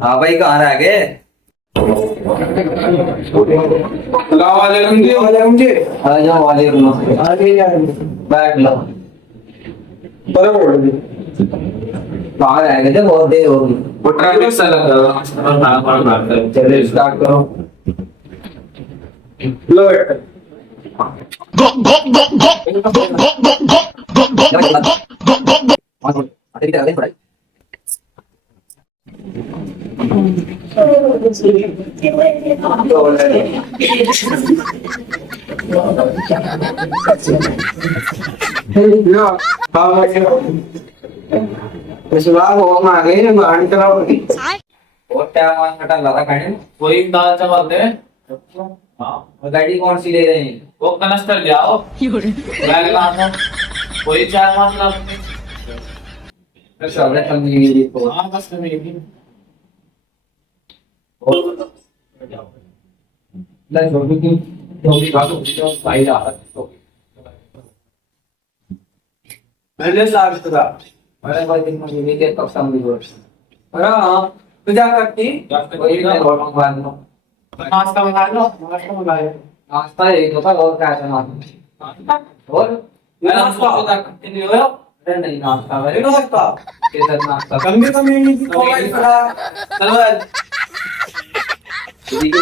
हाँ भाई, कहाँ रह गए? वालेकुम जी। आ जाओ, वालेकुम अस्सलाम। बैठ लो। बराबर कहाँ रह गए थे? बहुत देर हो गई। वो ट्रैफिक से लगा। चलिए स्टार्ट करो। लो बेटा। लो हाँ भाई सुबह वो आ गए बाहर चलाओ और क्या हटा लगा खाने में? वही दाल चावल दे। हाँ, और गाड़ी कौन सी ले रहे हैं? वो कनस्तर ले आओ। मैं लाऊंगा। वही 4-5 लाख में। सब समझी तो। हाँ बस कभी एक ही। नहीं छोटी की छोटी बात होती है, भाई आ रहा है। पहले साल का अरे भाई दिन में ये क्या कब समझी बोल? अरे हाँ तो क्या करती वही मैं बोल रहा हूँ बाद में। नाश्ता मंगा लो। नाश्ता मंगा लो। नाश्ता एक होता और क्या है नाश्ता? और नाश्ता होता कितनी हो? अरे नहीं नाश्ता भाई। नाश्ता कैसा नाश्ता? कमी कमी नहीं थी चलो किसी की